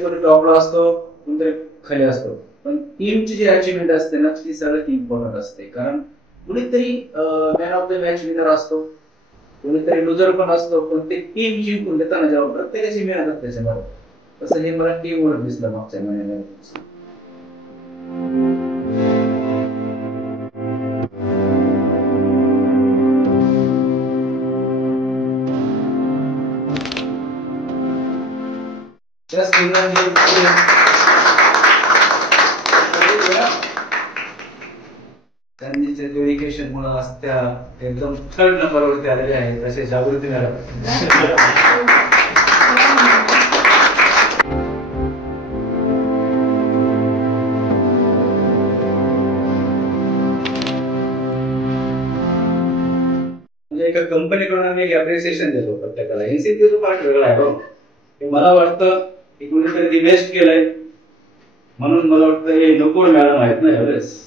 कोणी टॉपला असतो, कोणतरी खाली असतो, पण टीमची जी अचिव्हमेंट असते ना ती सगळ्यात इम्पॉर्टंट असते. कारण कुणीतरी man of the match winner असतो, कोणीतरी लुजर पण असतो, पण ते टीम जिंकून देताना जेव्हा प्रत्येकाची मेहनत त्याच्याबरोबर, तसं हे मला टीम वर्क दिसलं मागच्या महिन्यात. त्यांनी जे डेडिकेशन मुळे आज त्या एकदम थर्ड नंबरवरती आलेले आहेत असे जागृती मॅडम. म्हणजे एका कंपनीकडून आम्ही एक अप्रिसिएशन देतो प्रत्येकाला. एनसीपी तो पार्ट वेगळा आहे. हो, मला वाटतं की कुणीतरी दी बेस्ट केलंय म्हणून मला वाटतं हे नको मॅडम आहेत ना यावेळेस.